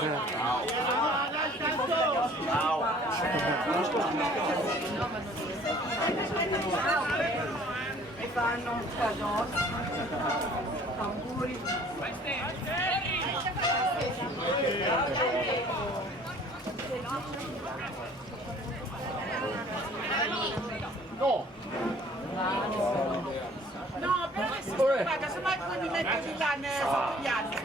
E fanno casos, tamburi. No! No, però che si paga, se mai poi mi metto di là sotto gli altri.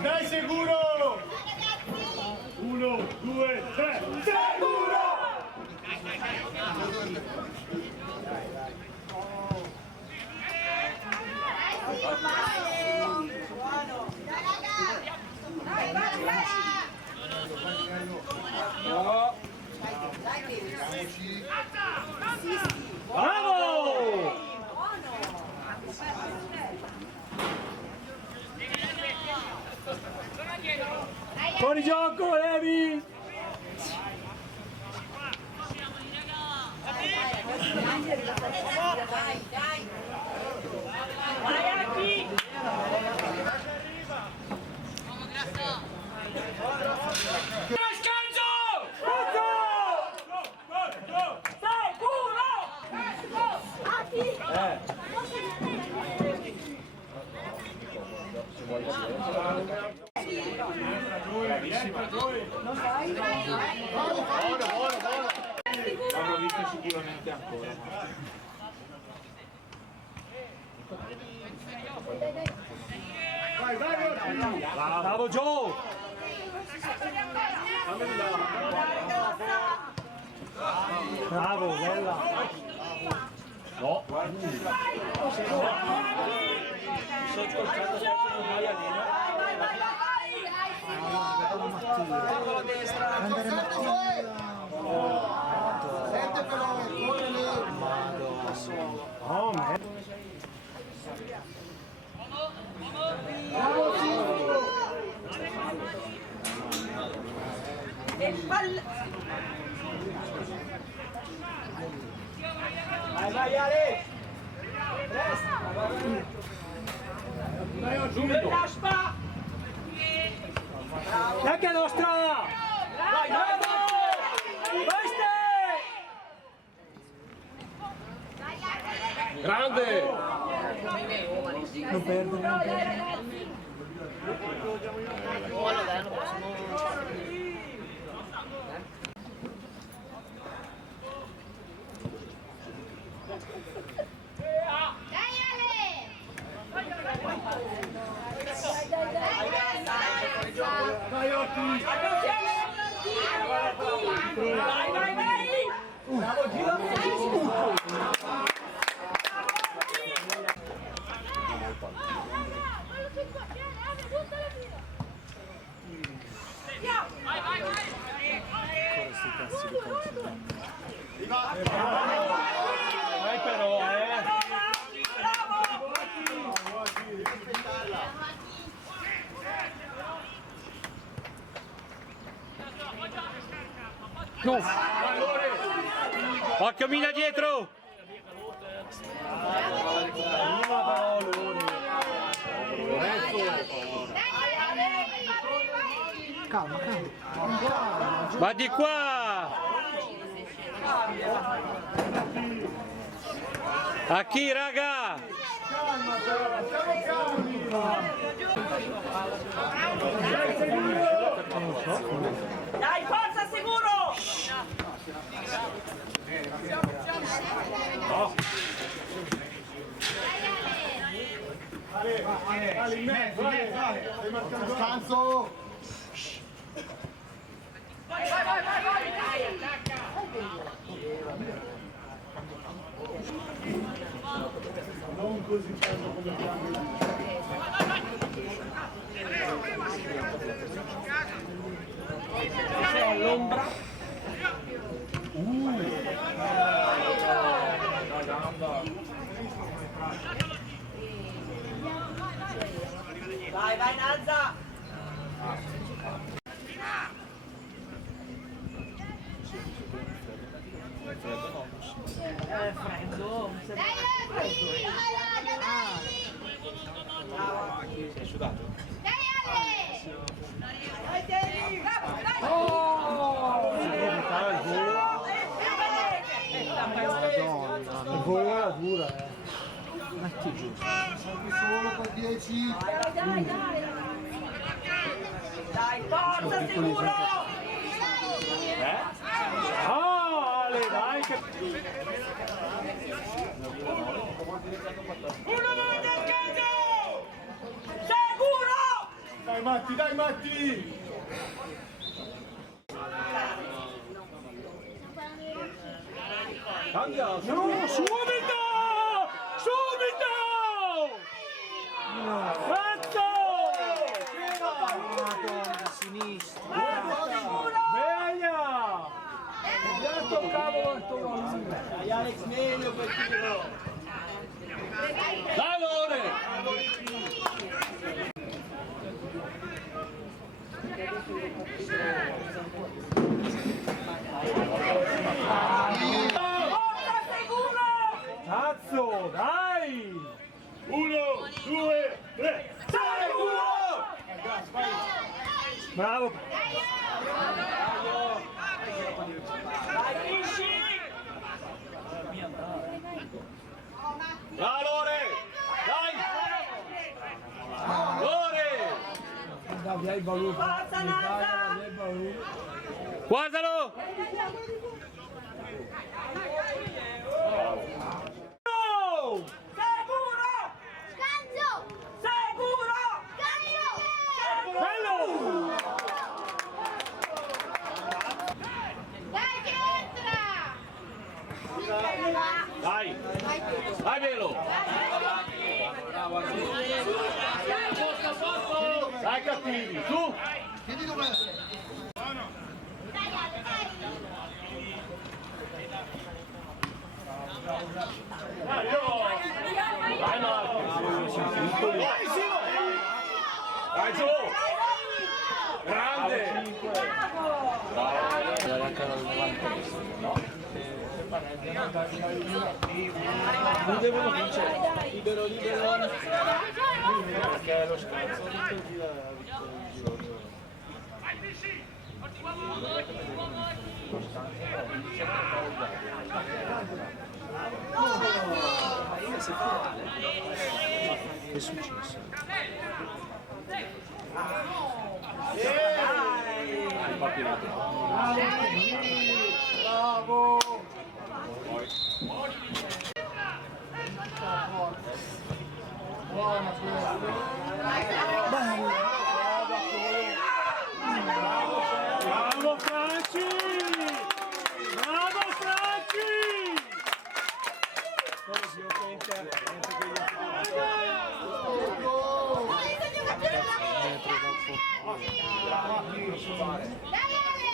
Dai sicuro! 1, 2, 3, sicuro! Bravo! Fuori gioco, Levi! Vai Aki! L'avrò visto sicuramente ancora. Vai, vai, Bravo Joe! Bravo, bella! no. Oh, man. Vai, vai Ale! Dai, subito. Laspa! Dai che è nostra! Vai, vai, vai! Grande! Non perde, non perde. Dai Ale! Dai, Otti! Vai, vai, vai! Bravo, gira! Vai, vai, vai! Vai però, No! Occhio Mina dietro! Calma, calma. Va di qua! A chi raga? Dai, forza, sicuro! Ale, in mezzo, stai marcando scanso! Vai, vai, vai, vai, vai! Non così tanto come piano. Sei all'ombra. Vai, vai, Nazza! Freddo. sicura, metti giù. Solo per 10. Dai, forza, sicuro! Ale, dai che... Uno davanti al calcio! Sicuro! Dai Matti, dai Matti! Andiamo, subito! Subito! Fatto! Madonna, sinistra. Bella! Già toccavo quanto dai Alex meglio per tiro! Dai Lore! Forza, sicuro! Cazzo, dai! 1, 2, 3! Sicuro! Bravo! Dai, Pisci! Dai Lore! Dai! Lore! Dai, hai voluto. Forza, Nasa! Guardalo! No! Sicuro! Scanzo! Sicuro! Scanzo! Bello! Dai che entra! Dai! Dai Velo! Dai cattivi, su! Chiedi dov'è? Dai Ale, dai! Dai Marco! Dai Simo! Dai giù! Grande! Non devono vincere, libero. Perché lo scherzo Che è successo? Bravo! Buona questa! Bravo Franci! Bravo Franci! Dai Ale!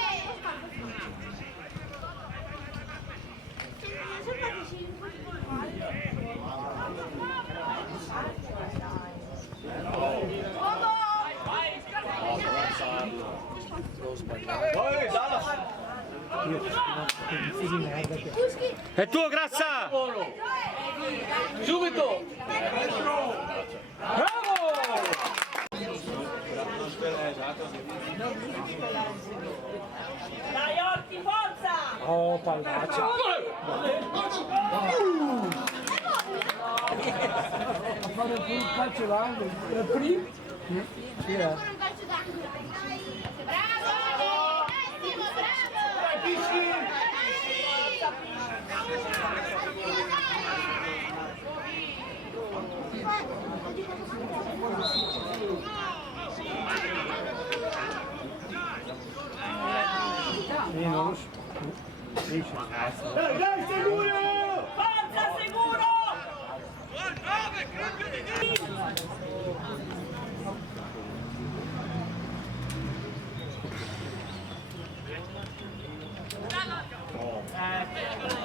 È tuo Grazza! Subito! Bravo! Dai, Orti, forza! Oh, pallaccia! A fare un calcio d'angolo. Il primo? Sì, Bravo! Bravo! Bravissimo, bravo! Dai Pisci! Non lo so. Dai, sicuro! Forza, sicuro!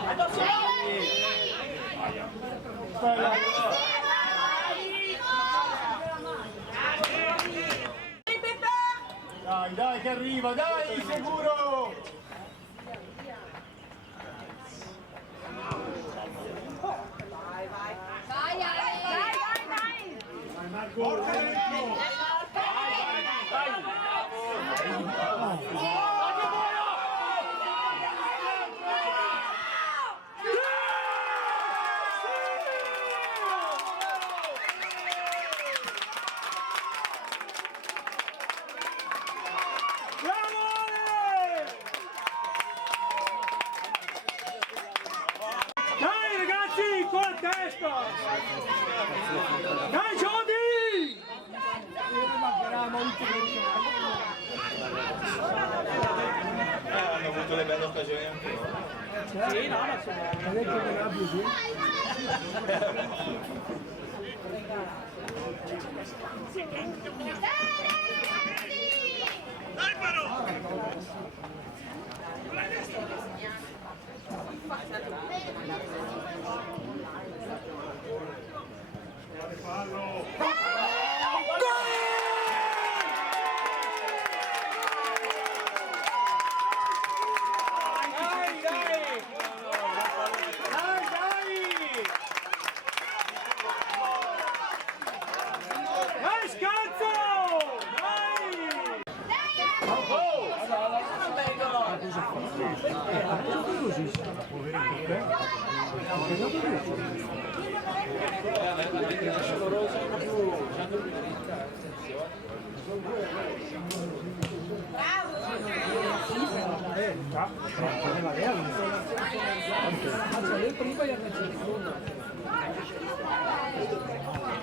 Addosso! Dai che arriva, dai, sicuro! Vai Ale! Dai! Dai Marco, dentro! testa! Dai Jody! Hanno avuto le belle occasioni anche loro. Sì, no, ma insomma, Parecchio che rabbio, sì. Dai, scalzo!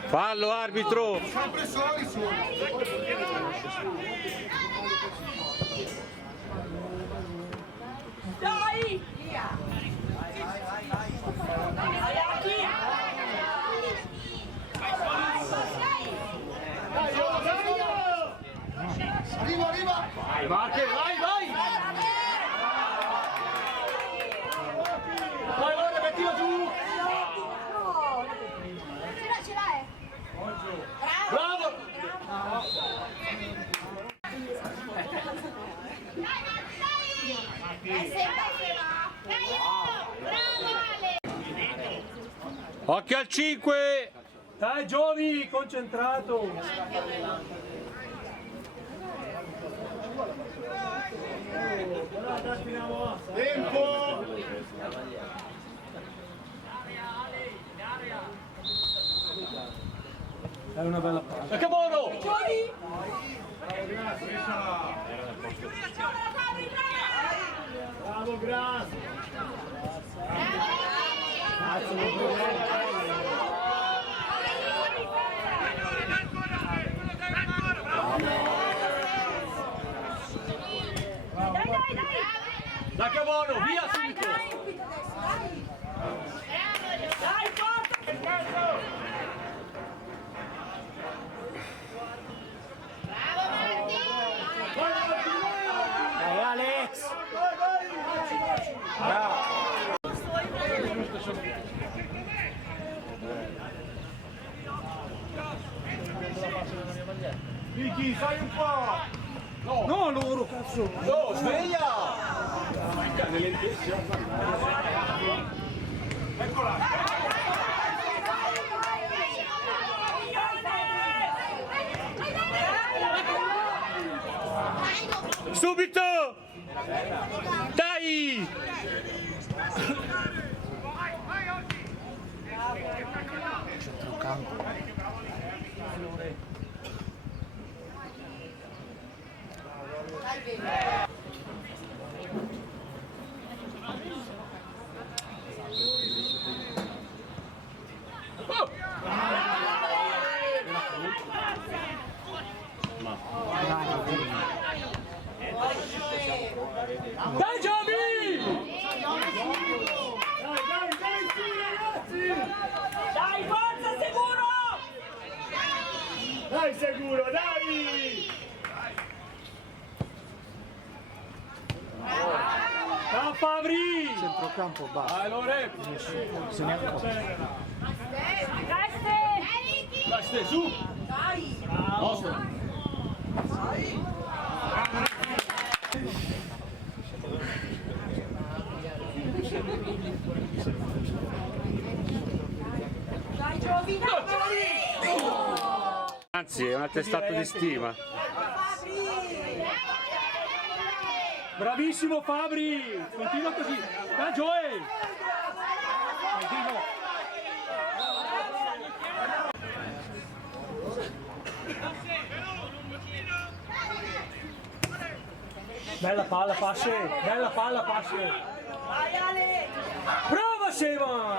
Fallo arbitro! Sempre soli sono. Dai! Arriva, arriva. Marche, vai, vai! Vai, guarda, mettilo giù! Ce l'hai? Bravo! Occhio al 5! Dai Giovi, concentrato! Tempo. È una bella palla. Che buono! Bravo, grazie. Dai che buono, via subito! Dai, forza! Dai Alex! Vicky, sai un po'. No, loro, cazzo! Oh, sveglia! Subito! Dai! Dai Giovi! Dai, su, ragazzi. Dai, forza, sicuro! Dai, sicuro, dai. Da Fabri! Centrocampo basta. Dai Lore! Se ne accorge. Dai Ste, su! Dai, Giovi, dai! Anzi, è una testata di stima. Bravissimo Fabri! Continua così! Dai Gioe! Continua! Bella palla, Pasce! Bella palla, Pasce! Vai, Ale! Brava Sema!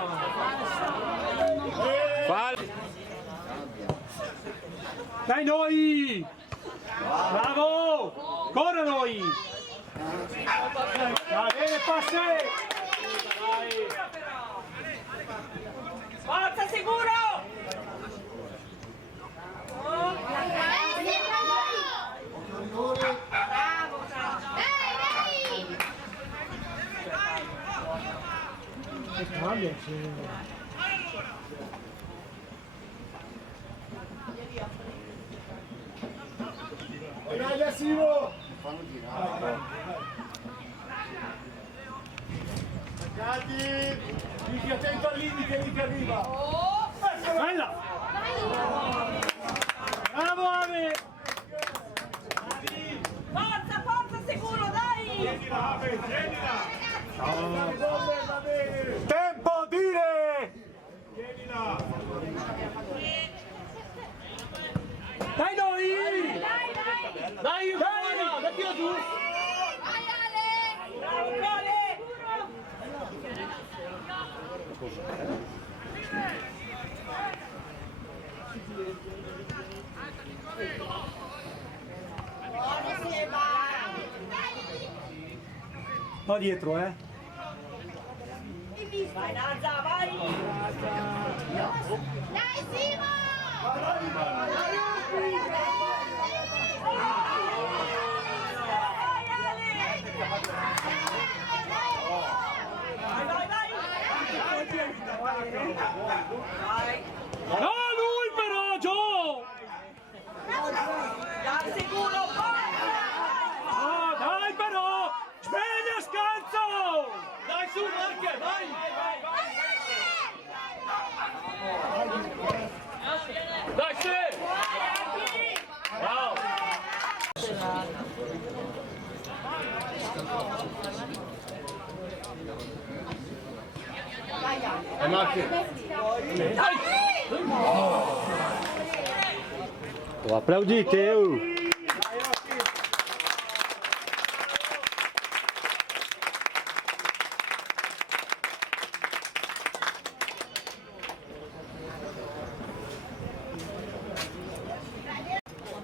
Dai noi! Bravo! Corra noi! Va bene, passe! Forza sicuro! Dai, Yassino! Attaccati! Vicky, attento al limite, lì che arriva! Bella! Bravo Ave! Forza, forza sicuro, dai! Va bene! Tempo, dire! Dai noi! Dai, dai! Mettilo giù! Bravo, Cole! Va dietro, Vai, Nazza, vai! Dai Simo! Vai, Ale! Vai, vai, vai! No, lui però, Gio! Dai, sicuro, vai! Ah, dai però! Sveglia, scanso! Dai su, Marche, vai! Dai, sì! Wow! E Marchi! Lo applaudite,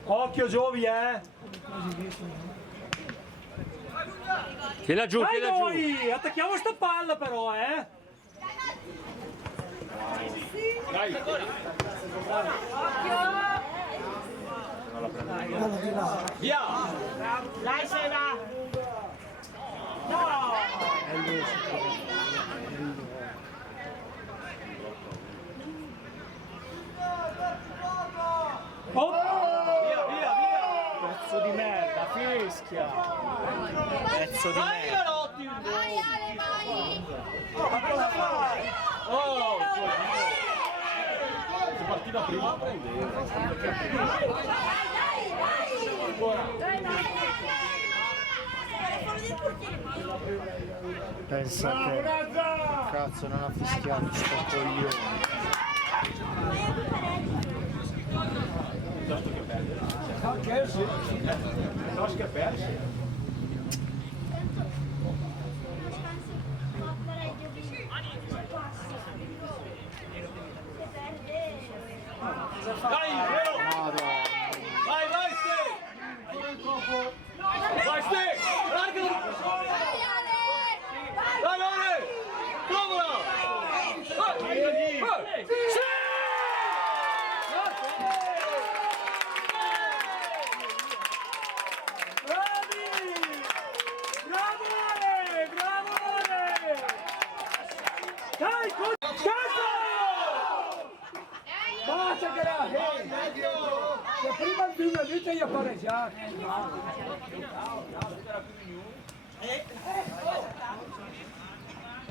Occhio Giovi, Tienila giù, Dai tienila giù. noi! Attacchiamo sta palla però, Via! Dai, Sera! No! Oh! Via, via, via! Pezzo di merda, fischia! Pezzo di merda! Vai Ale, vai! Oh! Se partiva prima prendeva. Pensa che cazzo non ha fischiato sto coglione. Anche sì. Tosca persi. Dai, Madonna. vai, vai, Ste! Vai, Ste! Largalo! Dai, Ale! Provala! Sì! Bravi! Bravo Ale! Bravo Ale! Dai, cazzo! Basta che la che prima di una vita gli ha pareggiato.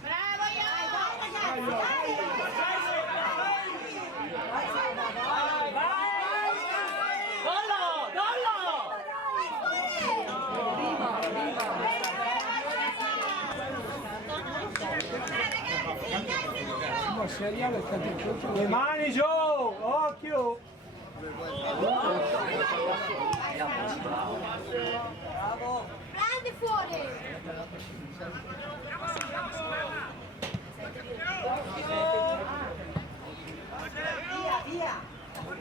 Bravo Iago! Dalla! Dalla! Ma seriale tutto. Le mani giù! Occhio! Grande fuori! Via, via!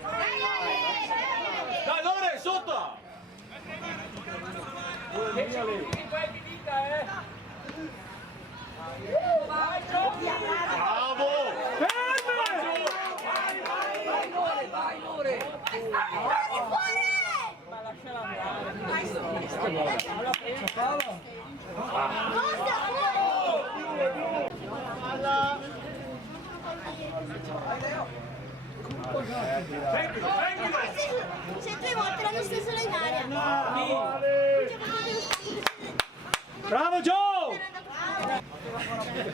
Dai Ale! Ale. Bravo! Se 2 volte l'hanno steso in aria. Bravo Joe!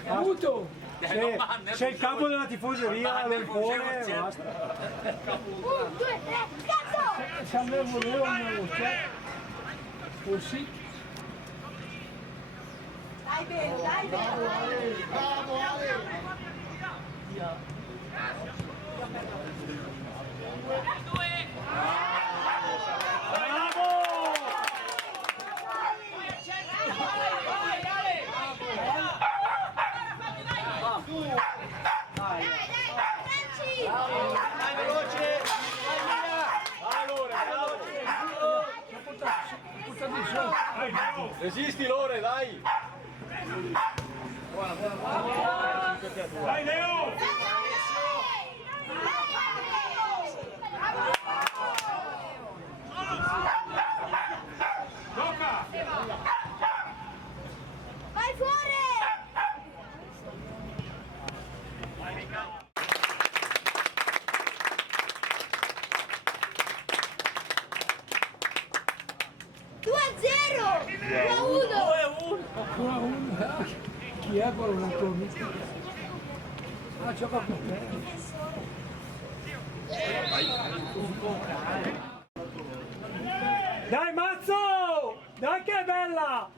Avuto. C'è il capo della tifoseria, lo impone e basta. 1, 2, 3, cazzo! Se a me volevano, cioè, così. Dai bene, dai bene. Bravo Ale! Resisti Lore, dai! Dai Leo! Vai fuori! Chi è quello un amico? Ah, gioca con te. Dai Mazzo! Dai che è bella!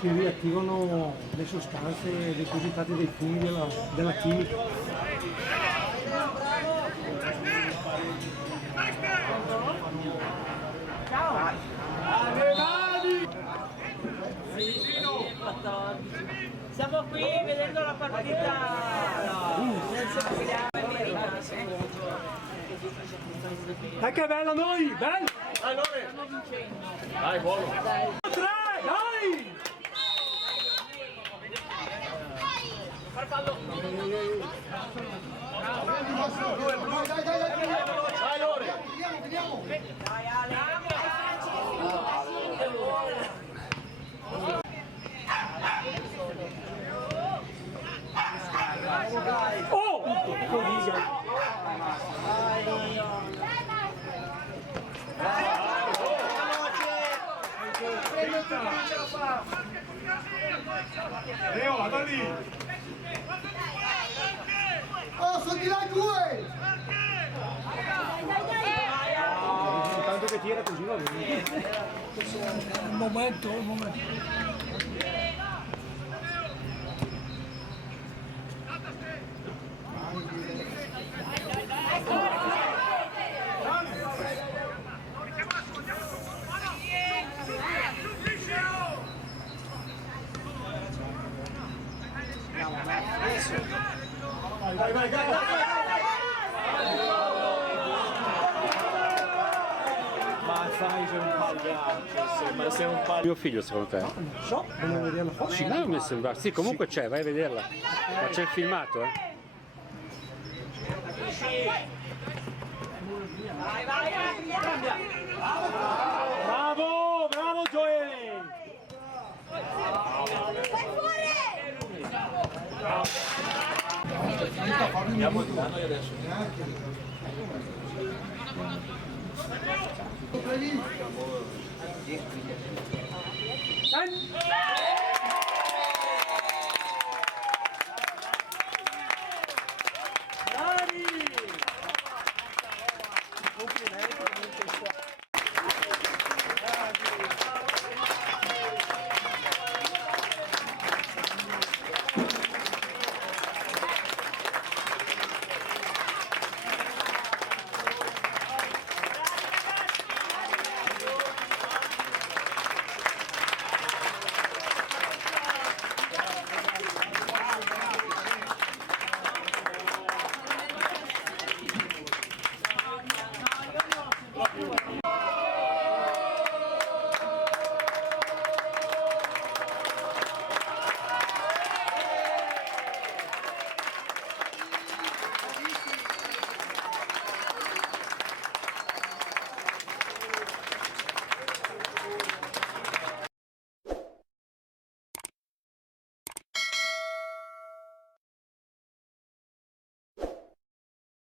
Si riattivano le sostanze depositate dai funghi della chimica. Siamo qui vedendo la partita. Dai che è bella noi! Bello! Dai, buono! 3! Dai! Dai Lore! Oh! Coliga! Leo, vada lì! Oh, sono di là due! Tanto che tira così va bene. Un momento, un momento. Ma fai sei un pagliaccio, ma sei un pagliaccio. Mio figlio secondo te? So, volevo vedere la foto. Sì, ma mi sembra. Sì, comunque c'è, vai a vederla. Ma c'è il filmato, eh? Bravo, bravo Gioele! Vai fuori! Andiamo da noi adesso. Dai!